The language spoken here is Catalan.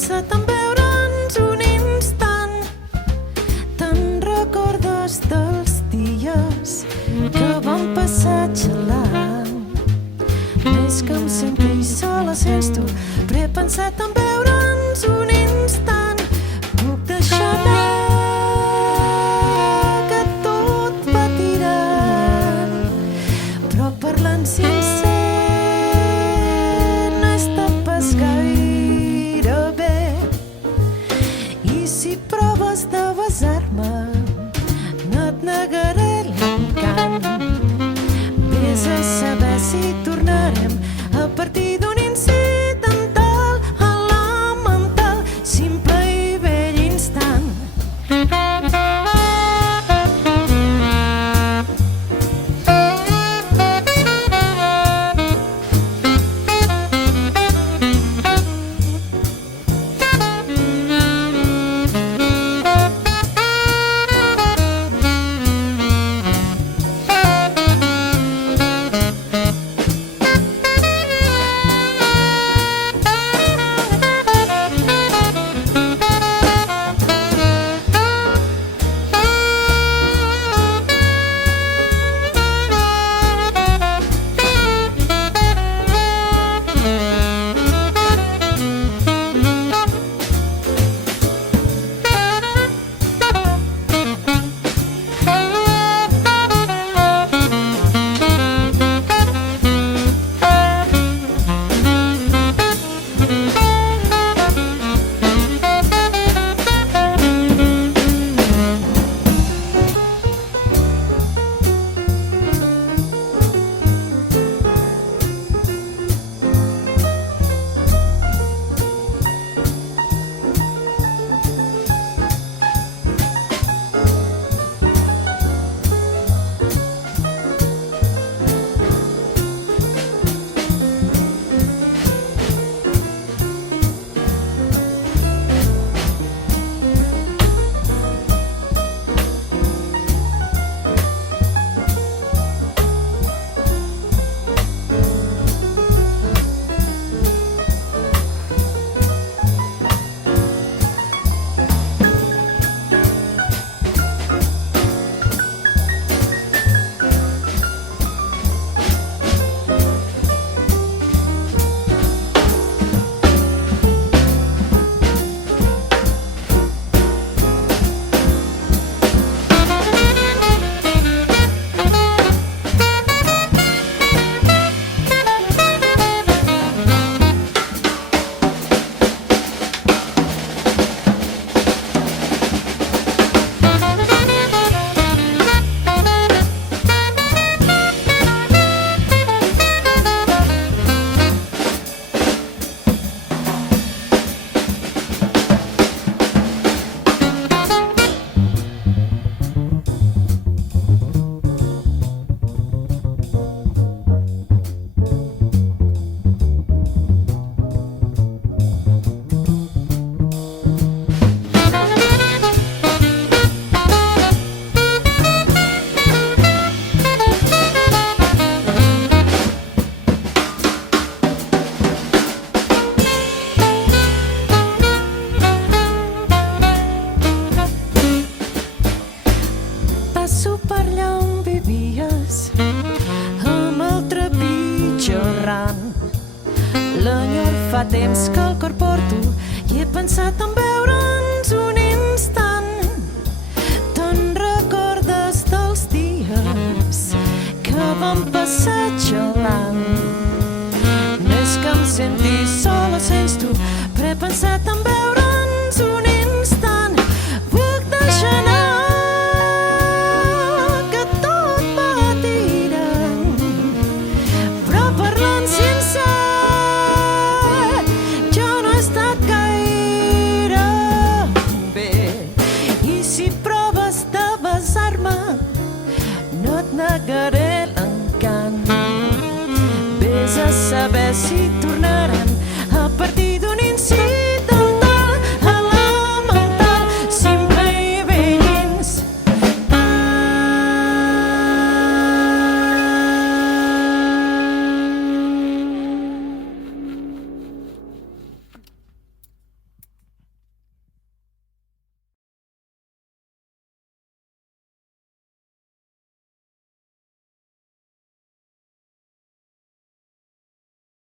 pensat en veure'ns un instant. Te'n recordes dels dies que vam passar xalant? Més que em senti sola sents tu, però he pensat en veure'ns un instant. Puc deixar que tot va tirant, però parlant sincer no he estat pas gaire bé. I si proves de besar-me no et negaré l'encant. Vés a saber si tornarem a partir d'un incidental elemental, simple i vell instant. Passo per allà on vivies, amb el trepitjorrant. L'enyor fa temps que el cor porto i he pensat en veure'ns un instant. Te'n recordes dels dies que vam passar